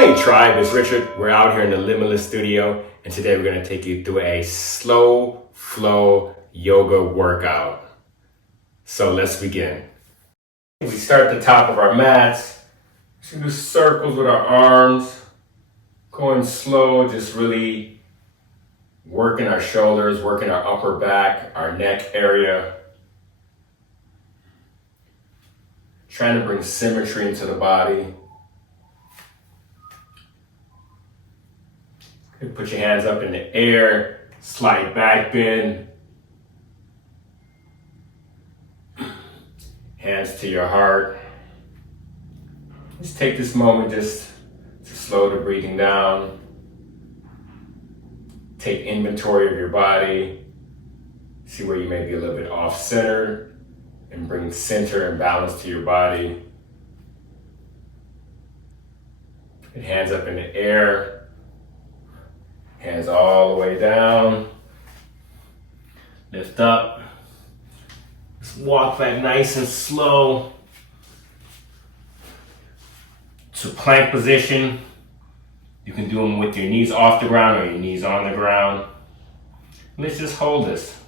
Hey tribe, it's Richard. We're out here in the Limitless studio, and today we're going to take you through a slow flow yoga workout. So let's begin. We start at the top of our mats. We do circles with our arms, going slow, just really working our shoulders, working our upper back, our neck area. Trying to bring symmetry into the body. Put your hands up in the air, slight back bend. Hands to your heart. Just take this moment just to slow the breathing down. Take inventory of your body. See where you may be a little bit off center and bring center and balance to your body. Put hands up in the air. Hands all the way down. Lift up. Just walk back nice and slow to plank position. You can do them with your knees off the ground or your knees on the ground. Let's just hold this.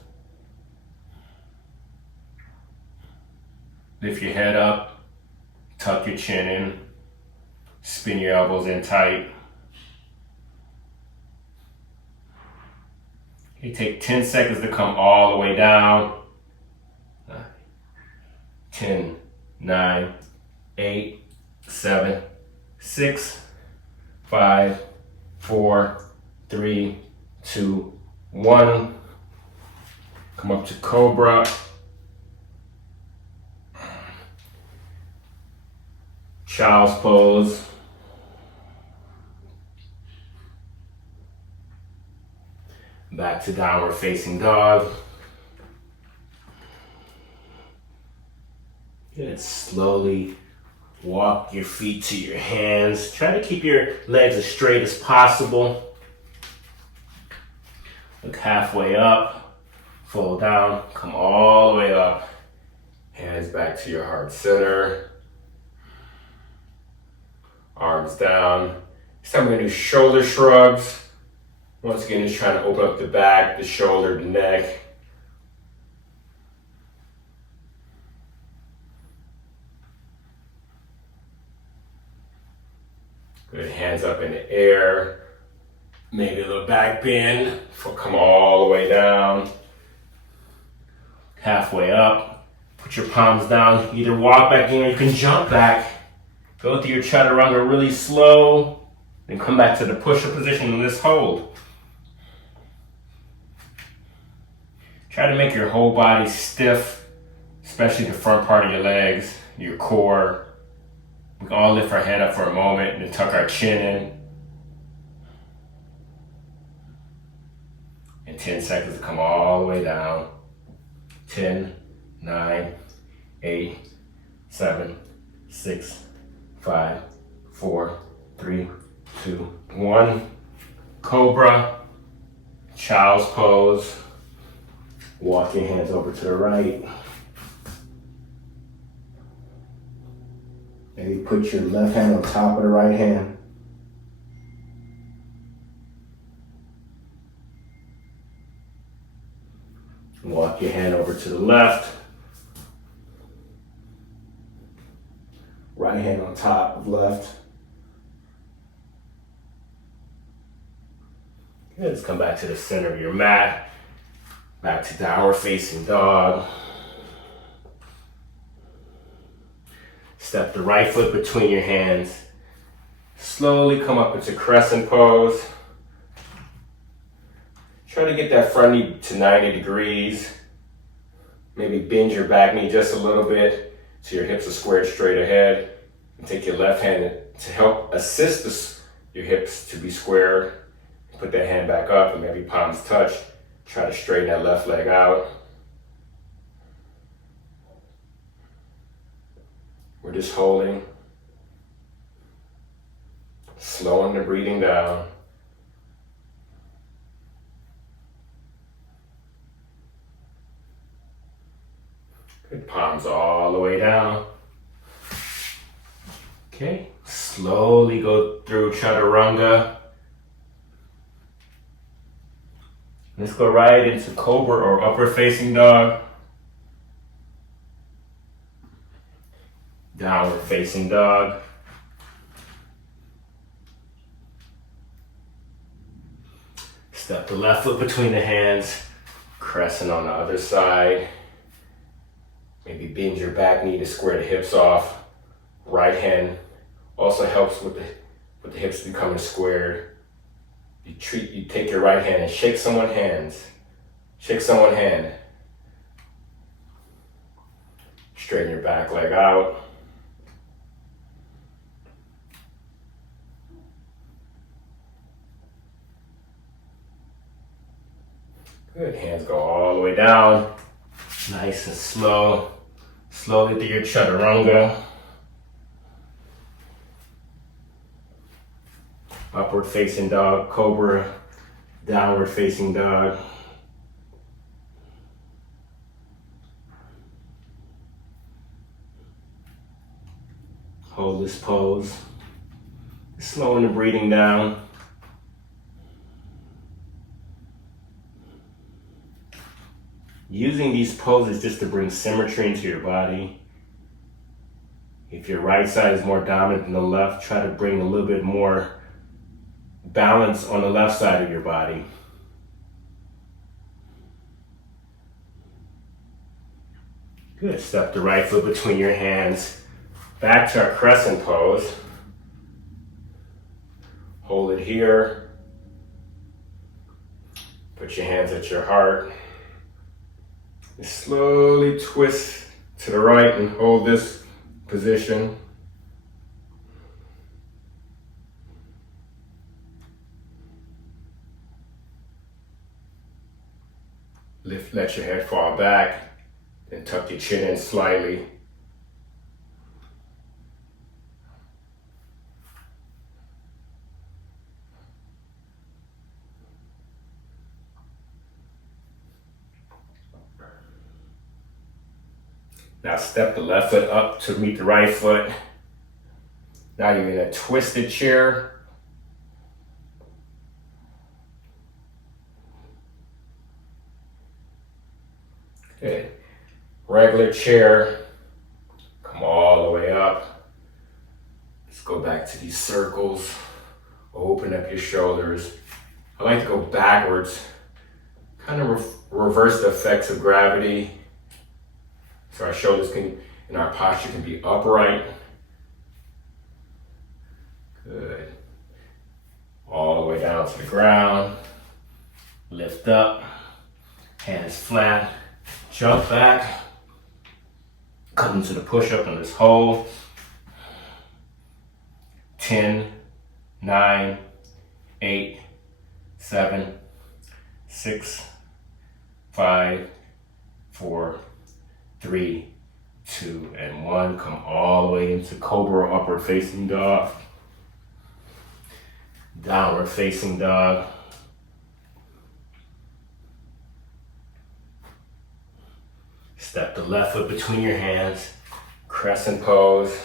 Lift your head up. Tuck your chin in. Spin your elbows in tight. You take 10 seconds to come all the way down. 10, 9, 8, 7, 6, 5, 4, 3, 2, 1. Come up to Cobra. Child's pose. Back to downward facing dog. Good. Slowly walk your feet to your hands. Try to keep your legs as straight as possible. Look halfway up. Fold down. Come all the way up. Hands back to your heart center. Arms down. This time we're going to do shoulder shrugs. Once again, just trying to open up the back, the shoulder, the neck. Good, hands up in the air. Maybe a little back bend. Come all the way down. Halfway up. Put your palms down. Either walk back in or you can jump back. Go through your chaturanga really slow. Then come back to the push-up position and let's hold. Try to make your whole body stiff, especially the front part of your legs, your core. We can all lift our head up for a moment and then tuck our chin in. And 10 seconds to come all the way down. 10, 9, 8, 7, 6, 5, 4, 3, 2, 1. Cobra, child's pose. Walk your hands over to the right. Maybe put your left hand on top of the right hand. Walk your hand over to the left. Right hand on top of left. Good. Let's come back to the center of your mat. Back to downward facing dog. Step the right foot between your hands. Slowly come up into crescent pose. Try to get that front knee to 90 degrees. Maybe bend your back knee just a little bit so your hips are squared straight ahead. And take your left hand to help assist your hips to be squared. Put that hand back up and maybe palms touch. Try to straighten that left leg out. We're just holding. Slowing the breathing down. Good, palms all the way down. Okay, Slowly go through chaturanga. Let's go right into cobra or upward facing dog. Downward facing dog. Step the left foot between the hands, crescent on the other side. Maybe bend your back knee to square the hips off. Right hand also helps with the hips becoming squared. You take your right hand and shake someone's hands. Shake someone's hand. Straighten your back leg out. Good, hands go all the way down. Nice and slow. Slowly through your chaturanga. Upward facing dog, cobra, downward facing dog. Hold this pose. Slowing the breathing down. Using these poses just to bring symmetry into your body. If your right side is more dominant than the left, try to bring a little bit more balance on the left side of your body. Good, step the right foot between your hands. Back to our crescent pose. Hold it here. Put your hands at your heart. And slowly twist to the right and hold this position. Let your head fall back, then tuck your chin in slightly. Now step the left foot up to meet the right foot. Now you're in a twisted chair. Good. Regular chair. Come all the way up. Let's go back to these circles. Open up your shoulders. I like to go backwards. Kind of reverse the effects of gravity. So our shoulders and our posture can be upright. Good. All the way down to the ground. Lift up. Hands flat. Jump back. Come into the push-up and this hold. 10, 9, 8, 7, 6, 5, 4, 3, 2, and 1. Come all the way into cobra, upward facing dog. Downward facing dog. Step the left foot between your hands. Crescent pose.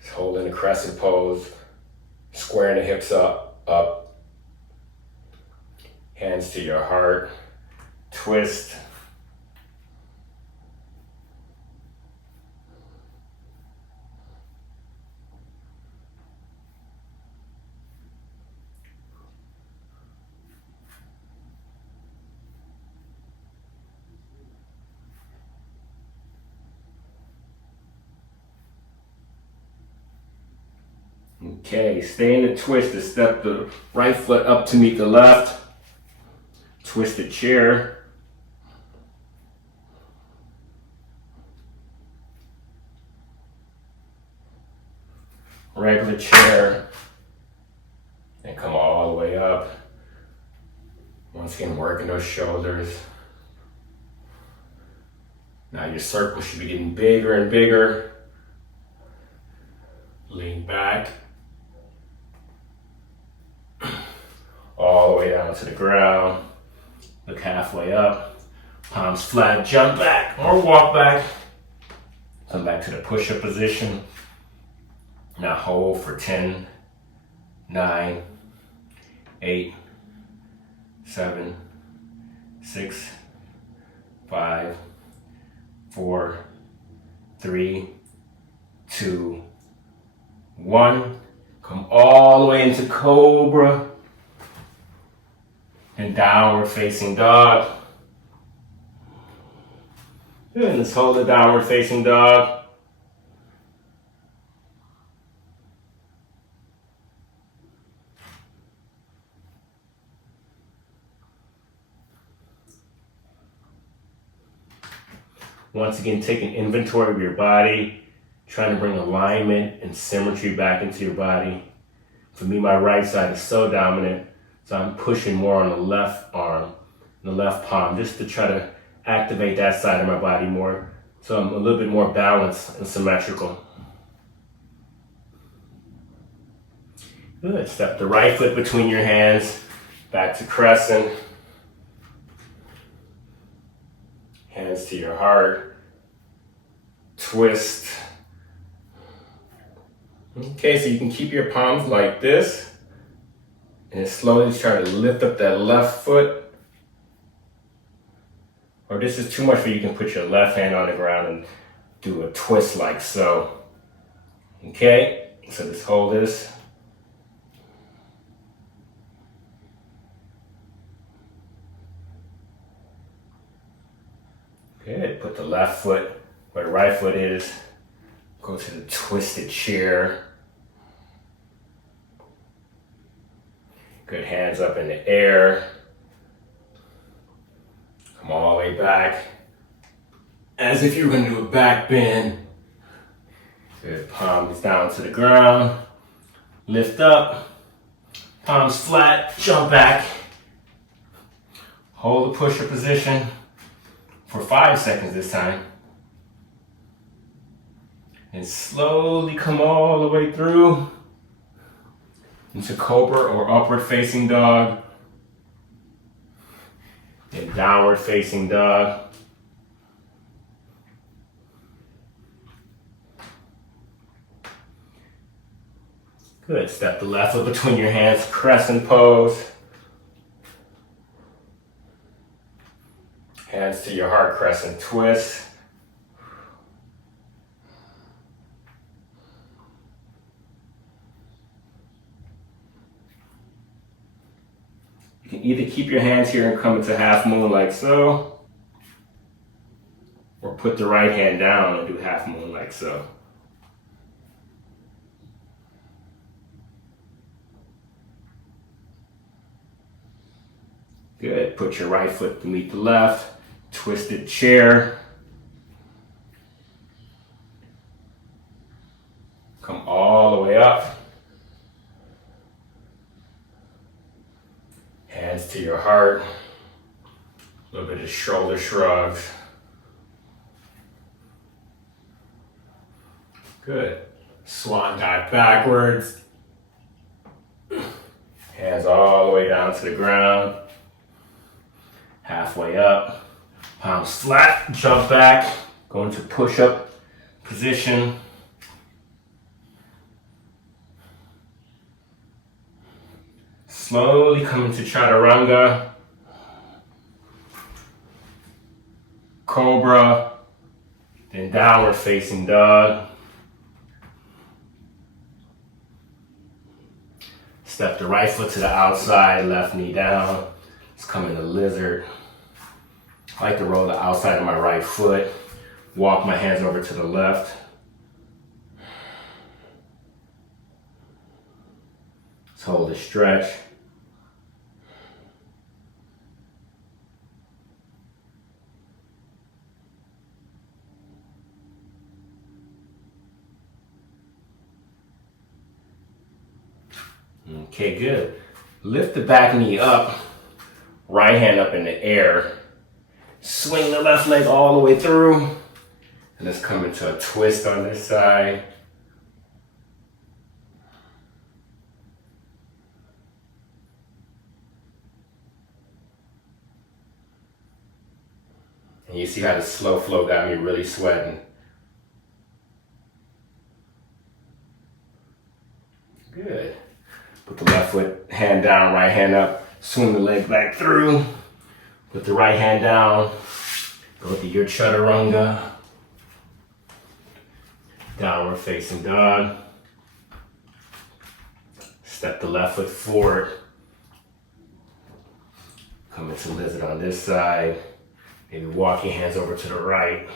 Just holding the crescent pose. Squaring the hips up. Hands to your heart. Twist. Okay, stay in the twist to step the right foot up to meet the left. Twist the chair. Regular chair. And come all the way up. Once again, working those shoulders. Now your circle should be getting bigger and bigger. Lean back. All the way down to the ground. Look half halfway up, palms flat, jump back or walk back. Come back to the push-up position. Now hold for 10, 9, 8, 7, 6, 5, 4, 3, 2, 1. Come all the way into Cobra and downward facing dog. Good, let's hold the downward facing dog. Once again, take an inventory of your body, trying to bring alignment and symmetry back into your body. For me, my right side is so dominant, so I'm pushing more on the left arm, the left palm, just to try to activate that side of my body more, so I'm a little bit more balanced and symmetrical. Good. Step the right foot between your hands, back to crescent. Hands to your heart. Twist. Okay, so you can keep your palms like this and slowly try to lift up that left foot. Or this is too much for you, can put your left hand on the ground and do a twist like so. Okay, so just hold this. Good, put the left foot where the right foot is. Go to the twisted chair. Good, hands up in the air. Come all the way back. As if you were gonna do a back bend. Good, palms down to the ground. Lift up. Palms flat, jump back. Hold the push-up position for 5 seconds this time. And slowly come all the way through into Cobra or upward facing dog. And downward facing dog. Good, step the left foot between your hands, crescent pose. Hands to your heart, crescent twist. You can either keep your hands here and come into half moon like so, or put the right hand down and do half moon like so. Good, put your right foot to meet the left, twisted chair. Come all the way up. Hands to your heart. A little bit of shoulder shrugs. Good. Swan dive backwards. Hands all the way down to the ground. Halfway up. Palms flat, jump back. Go into push-up position. Slowly come into chaturanga, cobra, then downward facing dog. Step the right foot to the outside, left knee down. Let's come into lizard. I like to roll the outside of my right foot, walk my hands over to the left. Let's hold a stretch. Okay, good. Lift the back knee up, right hand up in the air. Swing the left leg all the way through. And let's come into a twist on this side. see how the slow flow got me really sweating. Good. Put the left foot, hand down, right hand up. Swing the leg back through. Put the right hand down. Go to your chaturanga. Downward facing dog. Step the left foot forward. Come into lizard on this side. Maybe walk your hands over to the right.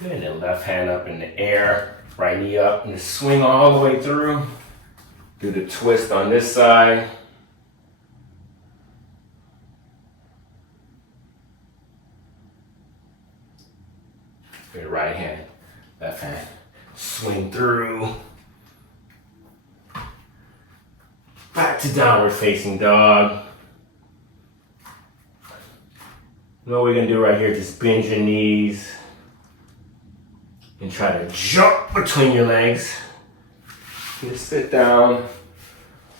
Good, and then left hand up in the air, right knee up, and swing all the way through. Do the twist on this side. Good, right hand, left hand, swing through. Back to downward facing dog. What we're gonna do right here, just bend your knees and try to jump between your legs. Just sit down,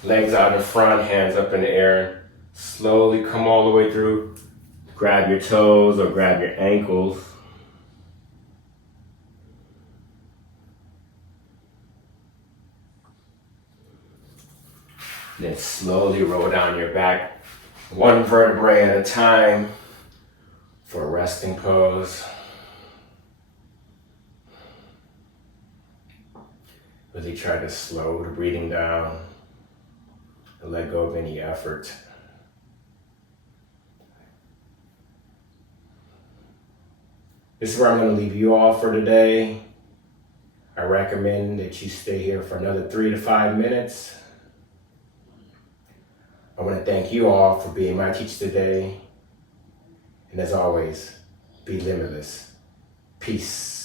legs out in front, hands up in the air. Slowly come all the way through. Grab your toes or grab your ankles. Then slowly roll down your back, one vertebrae at a time for a resting pose. Really try to slow the breathing down and let go of any effort. This is where I'm going to leave you all for today. I recommend that you stay here for another 3 to 5 minutes. I want to thank you all for being my teacher today. And as always, be limitless. Peace.